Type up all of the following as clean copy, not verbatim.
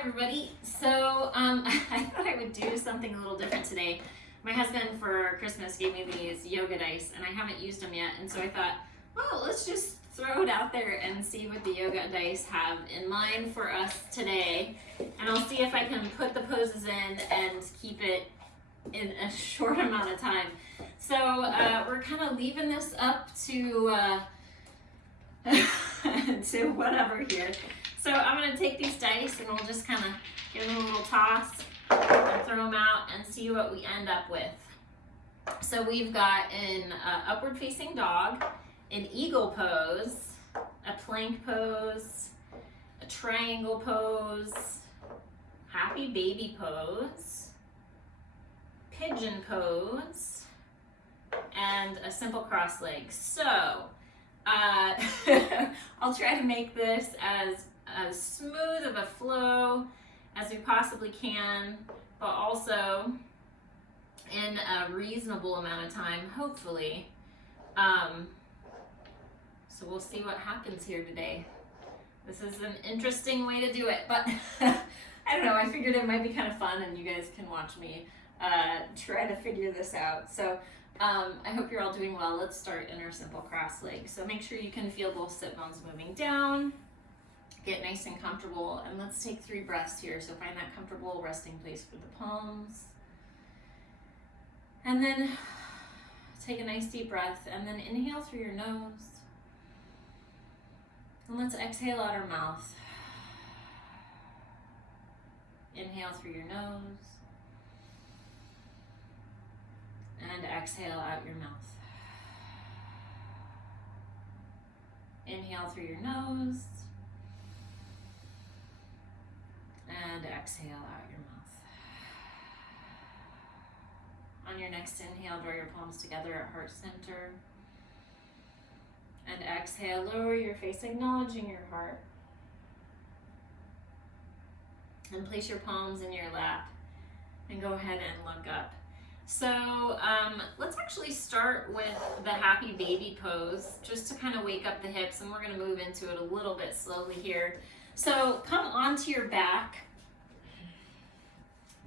everybody. So I thought I would do something a little different today. My husband for Christmas gave me these yoga dice and I haven't used them yet, and so I thought, well, let's just throw it out there and see what the yoga dice have in mind for us today, and I'll see if I can put the poses in and keep it in a short amount of time. So we're kind of leaving this up to to whatever here. So I'm going to take these dice and we'll just kind of give them a little toss and throw them out and see what we end up with. So we've got an upward facing dog, an eagle pose, a plank pose, a triangle pose, happy baby pose, pigeon pose, and a simple cross leg. So I'll try to make this as smooth of a flow as we possibly can, but also in a reasonable amount of time, hopefully. So we'll see what happens here today. This is an interesting way to do it, but I don't know, I figured it might be kind of fun and you guys can watch me try to figure this out. So I hope you're all doing well. Let's start in our simple cross leg. So make sure you can feel both sit bones moving down. Get nice and comfortable, and let's take 3 breaths here. So find that comfortable resting place for the palms. And then take a nice deep breath, and then inhale through your nose. And let's exhale out our mouth. Inhale through your nose. And exhale out your mouth. Inhale through your nose. And exhale out your mouth. On your next inhale, draw your palms together at heart center. And exhale, lower your face, acknowledging your heart. And place your palms in your lap. And go ahead and look up. So let's actually start with the happy baby pose, just to kind of wake up the hips, and we're going to move into it a little bit slowly here. So come onto your back.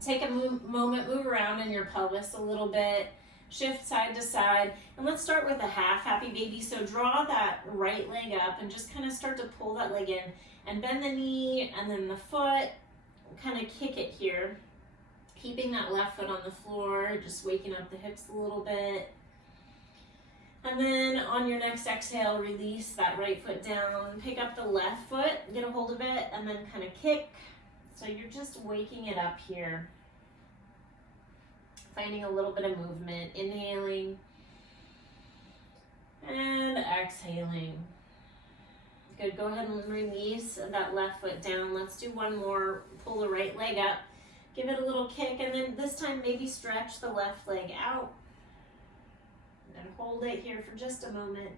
Take a moment, move around in your pelvis a little bit, shift side to side, and let's start with a half happy baby. So draw that right leg up and just kind of start to pull that leg in and bend the knee and then the foot, kind of kick it here. Keeping that left foot on the floor, just waking up the hips a little bit. And then on your next exhale, release that right foot down, pick up the left foot, get a hold of it, and then kind of kick. So you're just waking it up here. Finding a little bit of movement, inhaling and exhaling. Good, go ahead and release that left foot down. Let's do one more, pull the right leg up. Give it a little kick, and then this time maybe stretch the left leg out. And hold it here for just a moment.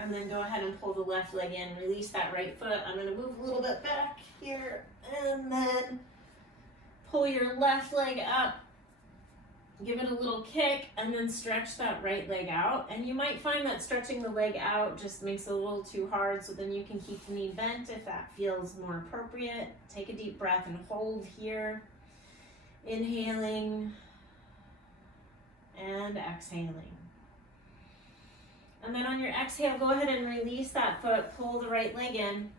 And then go ahead and pull the left leg in, release that right foot. I'm gonna move a little bit back here, and then pull your left leg up. Give it a little kick, and then stretch that right leg out. And you might find that stretching the leg out just makes it a little too hard, so then you can keep the knee bent if that feels more appropriate. Take a deep breath and hold here. Inhaling and exhaling. And then on your exhale, go ahead and release that foot, pull the right leg in,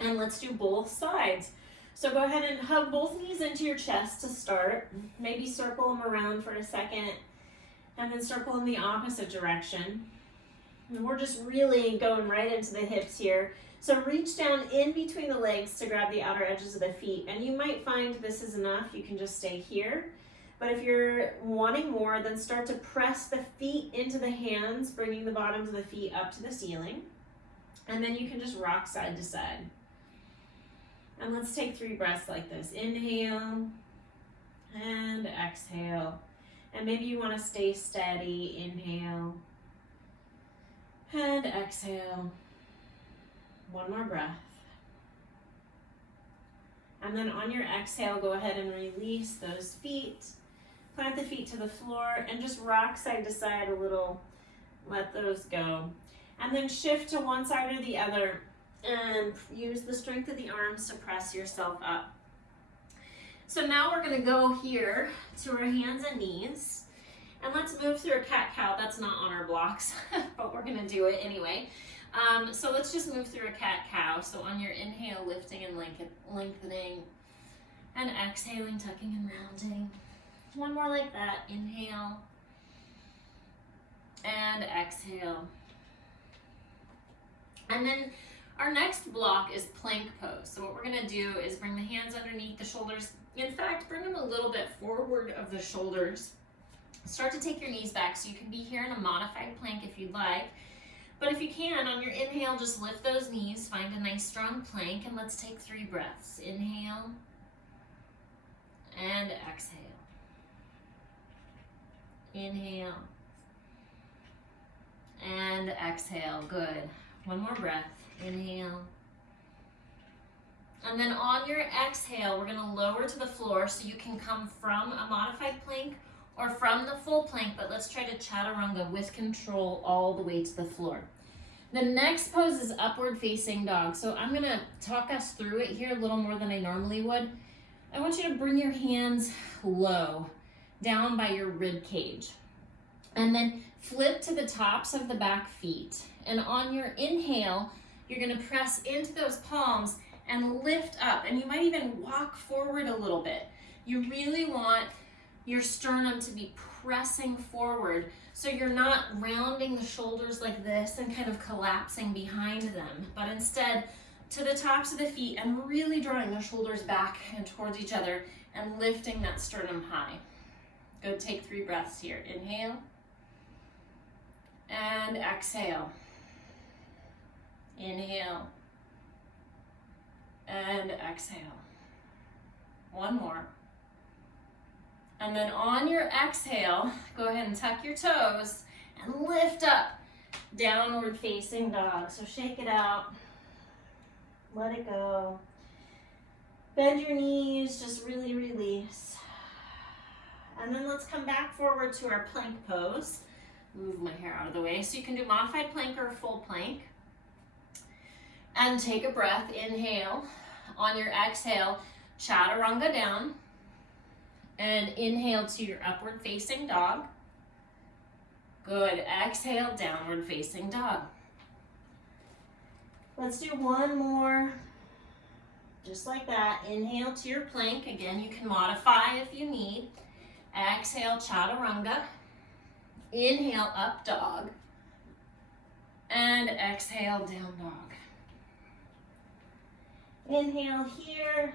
and let's do both sides. So go ahead and hug both knees into your chest to start. Maybe circle them around for a second, and then circle in the opposite direction. And we're just really going right into the hips here. So reach down in between the legs to grab the outer edges of the feet. And you might find this is enough. You can just stay here. But if you're wanting more, then start to press the feet into the hands, bringing the bottoms of the feet up to the ceiling. And then you can just rock side to side. And let's take 3 breaths like this. Inhale and exhale. And maybe you want to stay steady. Inhale and exhale. One more breath. And then on your exhale, go ahead and release those feet. Plant the feet to the floor and just rock side to side a little. Let those go. And then shift to one side or the other and use the strength of the arms to press yourself up. So now we're gonna go here to our hands and knees, and let's move through a cat-cow. That's not on our blocks, but we're gonna do it anyway. So let's just move through a cat-cow. So on your inhale, lifting and lengthening, and exhaling, tucking and rounding. One more like that. Inhale and exhale. And then our next block is plank pose. So what we're gonna do is bring the hands underneath the shoulders. In fact, bring them a little bit forward of the shoulders. Start to take your knees back, so you can be here in a modified plank if you'd like. But if you can, on your inhale, just lift those knees, find a nice strong plank, and let's take 3 breaths. Inhale and exhale. Inhale and exhale. Good. One more breath. Inhale. And then on your exhale, we're going to lower to the floor, so you can come from a modified plank or from the full plank, but let's try to chaturanga with control all the way to the floor. The next pose is upward facing dog. So I'm going to talk us through it here a little more than I normally would. I want you to bring your hands low, down by your rib cage, and then flip to the tops of the back feet. And on your inhale, you're going to press into those palms and lift up, and you might even walk forward a little bit. You really want your sternum to be pressing forward, so you're not rounding the shoulders like this and kind of collapsing behind them, but instead to the tops of the feet and really drawing the shoulders back and towards each other and lifting that sternum high. Go, take 3 breaths here. Inhale and exhale. Inhale and exhale. One more. And then on your exhale, go ahead and tuck your toes and lift up, downward facing dog. So shake it out, let it go. Bend your knees, just really release. And then let's come back forward to our plank pose. Move my hair out of the way. So you can do modified plank or full plank. And take a breath, inhale. On your exhale, chaturanga down. And inhale to your upward facing dog. Good, exhale, downward facing dog. Let's do one more, just like that. Inhale to your plank. Again, you can modify if you need. Exhale, chaturanga. Inhale, up dog. And exhale, down dog. Inhale here.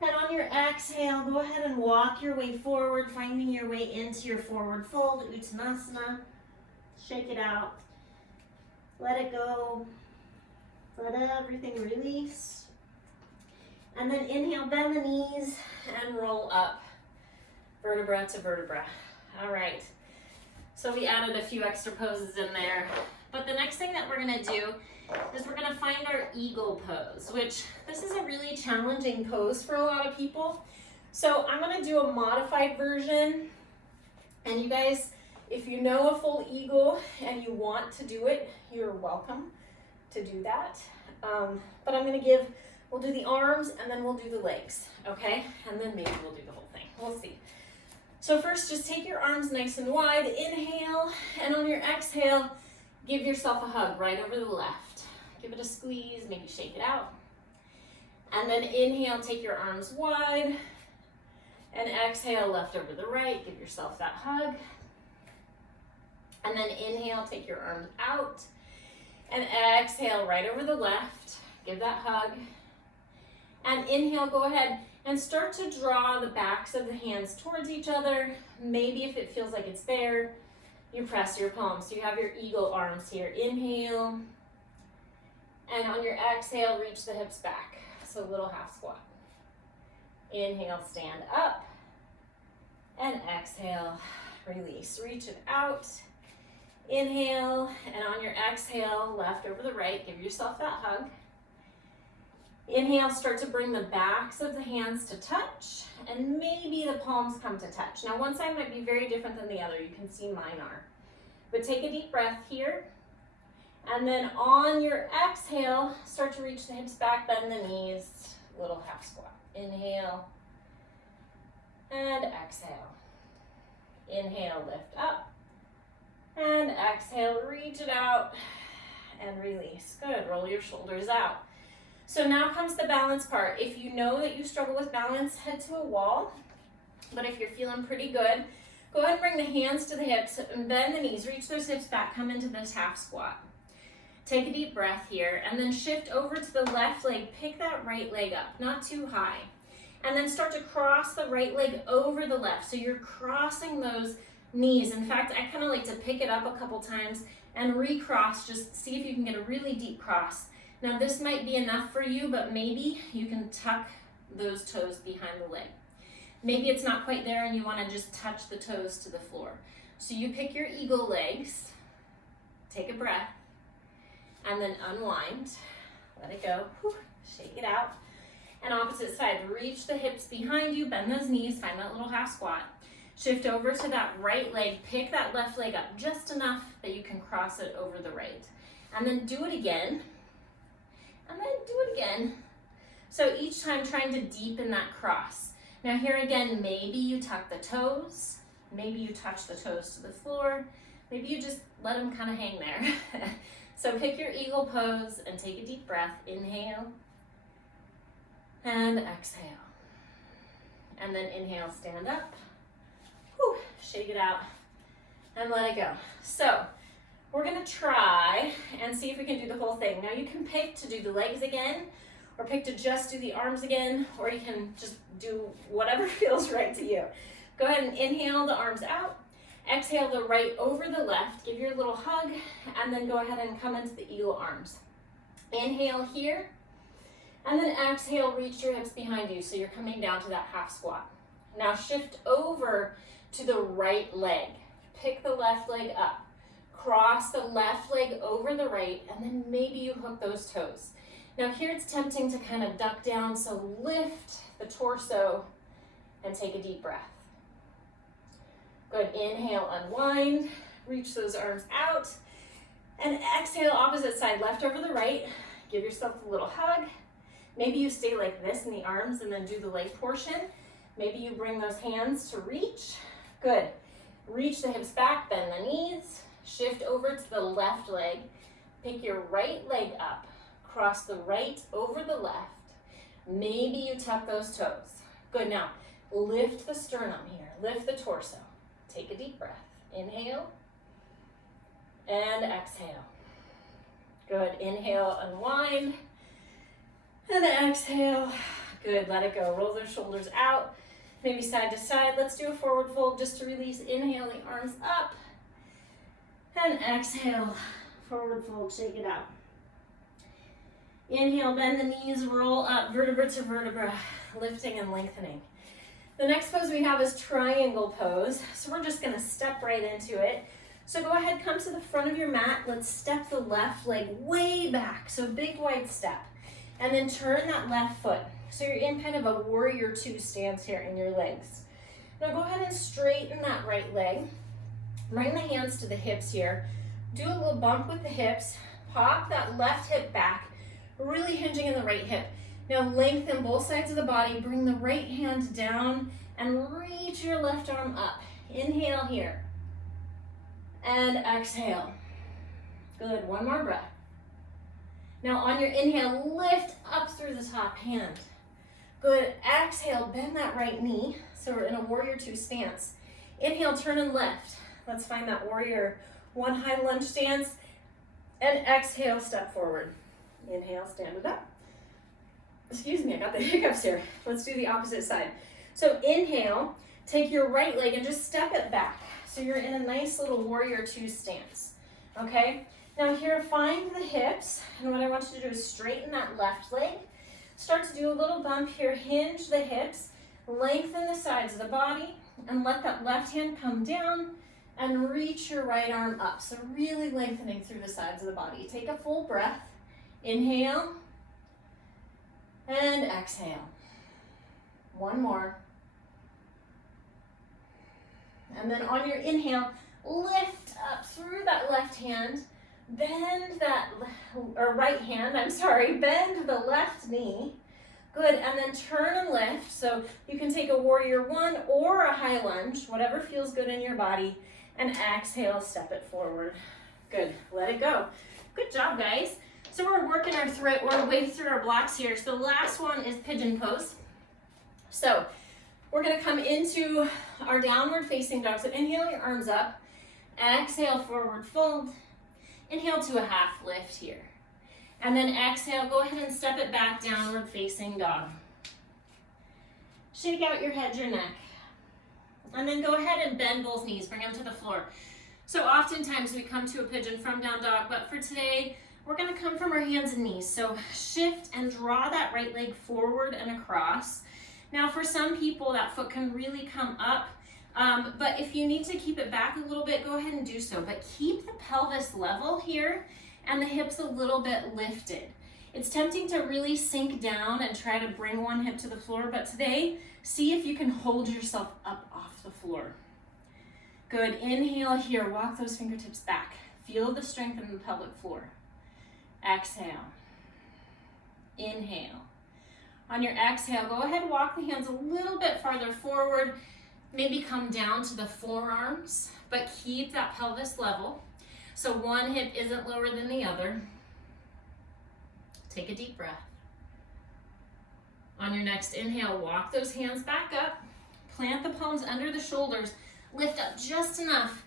And on your exhale, go ahead and walk your way forward, finding your way into your forward fold, Uttanasana. Shake it out. Let it go. Let everything release. And then inhale, bend the knees and roll up, vertebra to vertebra. All right. So we added a few extra poses in there. But the next thing that we're gonna do is we're gonna find our eagle pose, which this is a really challenging pose for a lot of people. So I'm gonna do a modified version. And you guys, if you know a full eagle and you want to do it, you're welcome to do that. But I'm gonna we'll do the arms and then we'll do the legs, okay? And then maybe we'll do the whole thing, we'll see. So first, just take your arms nice and wide, inhale, and on your exhale, give yourself a hug right over the left. Give it a squeeze, maybe shake it out. And then inhale, take your arms wide, and exhale, left over the right, give yourself that hug. And then inhale, take your arms out, and exhale, right over the left, give that hug. And inhale, go ahead and start to draw the backs of the hands towards each other. Maybe if it feels like it's there, you press your palms. So you have your eagle arms here. Inhale. And on your exhale, reach the hips back. So little half squat. Inhale, stand up. And exhale, release. Reach it out. Inhale. And on your exhale, left over the right, give yourself that hug. Inhale, start to bring the backs of the hands to touch, and maybe the palms come to touch. Now, one side might be very different than the other. You can see mine are. But take a deep breath here, And then on your exhale, start to reach the hips back, bend the knees, little half squat. Inhale and exhale. Inhale, lift up. And exhale, reach it out and release. Good, roll your shoulders out. So now comes the balance part. If you know that you struggle with balance, head to a wall. But if you're feeling pretty good, go ahead and bring the hands to the hips and bend the knees. Reach those hips back, come into this half squat. Take a deep breath here and then shift over to the left leg. Pick that right leg up, not too high. And then start to cross the right leg over the left. So you're crossing those knees. In fact, I kind of like to pick it up a couple times and recross. Just see if you can get a really deep cross. Now this might be enough for you, but maybe you can tuck those toes behind the leg. Maybe it's not quite there and you want to just touch the toes to the floor. So you pick your eagle legs, take a breath, and then unwind. Let it go. Whew. Shake it out. And opposite side, reach the hips behind you, bend those knees, find that little half squat. Shift over to that right leg, pick that left leg up just enough that you can cross it over the right. And then do it again. And then do it again. So each time trying to deepen that cross. Now here again, maybe you tuck the toes, maybe you touch the toes to the floor, maybe you just let them kind of hang there. So pick your eagle pose and take a deep breath. Inhale and exhale. And then inhale, stand up. Whew, shake it out and let it go. So we're gonna try and see if we can do the whole thing. Now you can pick to do the legs again, or pick to just do the arms again, or you can just do whatever feels right to you. Go ahead and inhale the arms out. Exhale the right over the left. Give your little hug, and then go ahead and come into the eagle arms. Inhale here, and then exhale, reach your hips behind you, so you're coming down to that half squat. Now shift over to the right leg. Pick the left leg up. Cross the left leg over the right, and then maybe you hook those toes. Now here it's tempting to kind of duck down, so lift the torso and take a deep breath. Good, inhale, unwind, reach those arms out, and exhale, opposite side, left over the right. Give yourself a little hug. Maybe you stay like this in the arms and then do the leg portion. Maybe you bring those hands to reach. Good, reach the hips back, bend the knees, shift over to the left leg, pick your right leg up, cross the right over the left. Maybe you tuck those toes. Good, now lift the sternum here, lift the torso. Take a deep breath. Inhale and exhale. Good, inhale, unwind, and exhale. Good, let it go. Roll those shoulders out, maybe side to side. Let's do a forward fold just to release. Inhale, the arms up, and exhale, forward fold, shake it out. Inhale, bend the knees, roll up, vertebra to vertebra, lifting and lengthening. The next pose we have is triangle pose. So we're just gonna step right into it. So go ahead, come to the front of your mat. Let's step the left leg way back. So big wide step. And then turn that left foot. So you're in kind of a warrior two stance here in your legs. Now go ahead and straighten that right leg. Bring the hands to the hips here. Do a little bump with the hips. Pop that left hip back, really hinging in the right hip. Now lengthen both sides of the body, bring the right hand down and reach your left arm up. Inhale here and exhale. Good, one more breath. Now on your inhale, lift up through the top hand. Good, exhale, bend that right knee. So we're in a warrior two stance. Inhale, turn and lift. Let's find that warrior one high lunge stance. And exhale, step forward. Inhale, stand it up. Excuse me, I got the hiccups here. Let's do the opposite side. So inhale, take your right leg and just step it back. So you're in a nice little warrior two stance, okay? Now here, find the hips, and what I want you to do is straighten that left leg. Start to do a little bump here, hinge the hips, lengthen the sides of the body, and let that left hand come down and reach your right arm up. So really lengthening through the sides of the body. Take a full breath. Inhale. And exhale. One more. And then on your inhale, lift up through that left hand, Bend that, or right hand, I'm sorry, bend the left knee. Good, and then turn and lift. So you can take a warrior one or a high lunge, whatever feels good in your body, and exhale, step it forward. Good, let it go. Good job, guys. So we're working our way through our blocks here. So the last one is pigeon pose. So we're gonna come into our downward facing dog. So inhale your arms up, exhale, forward fold. Inhale to a half lift here. And then exhale, go ahead and step it back, downward facing dog. Shake out your head, your neck. And then go ahead and bend both knees, bring them to the floor. So oftentimes we come to a pigeon from down dog, but for today, we're gonna come from our hands and knees. So shift and draw that right leg forward and across. Now for some people, that foot can really come up, but if you need to keep it back a little bit, go ahead and do so. But keep the pelvis level here and the hips a little bit lifted. It's tempting to really sink down and try to bring one hip to the floor, but today, see if you can hold yourself up off the floor. Good, inhale here, walk those fingertips back. Feel the strength in the pelvic floor. Exhale, inhale. On your exhale, go ahead and walk the hands a little bit farther forward, maybe come down to the forearms, but keep that pelvis level. So one hip isn't lower than the other. Take a deep breath. On your next inhale, walk those hands back up, plant the palms under the shoulders, lift up just enough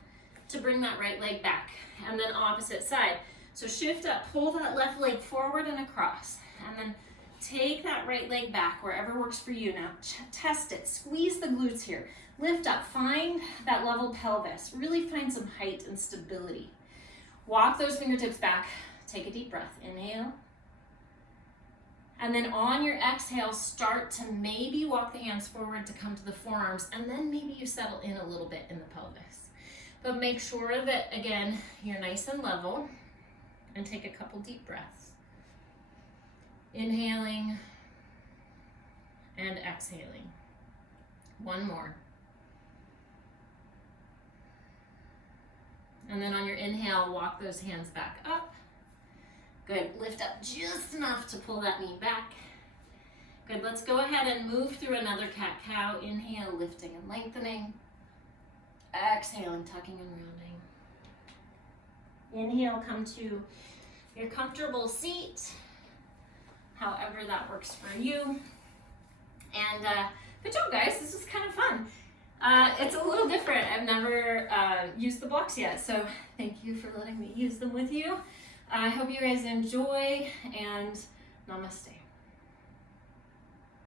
to bring that right leg back, and then opposite side. So shift up, pull that left leg forward and across, and then take that right leg back wherever works for you. Now test it, squeeze the glutes here, lift up, find that level pelvis, really find some height and stability. Walk those fingertips back, take a deep breath, inhale. And then on your exhale, start to maybe walk the hands forward to come to the forearms, and then maybe you settle in a little bit in the pelvis. But make sure that, again, you're nice and level, and take a couple deep breaths. Inhaling and exhaling. One more. And then on your inhale, walk those hands back up. Good, lift up just enough to pull that knee back. Good, let's go ahead and move through another cat-cow. Inhale, lifting and lengthening. Exhale and tucking and rounding. Inhale, come to your comfortable seat, however that works for you. And good job, guys, this was kind of fun. It's a little different. I've never used the blocks yet, so thank you for letting me use them with you. I hope you guys enjoy, and namaste.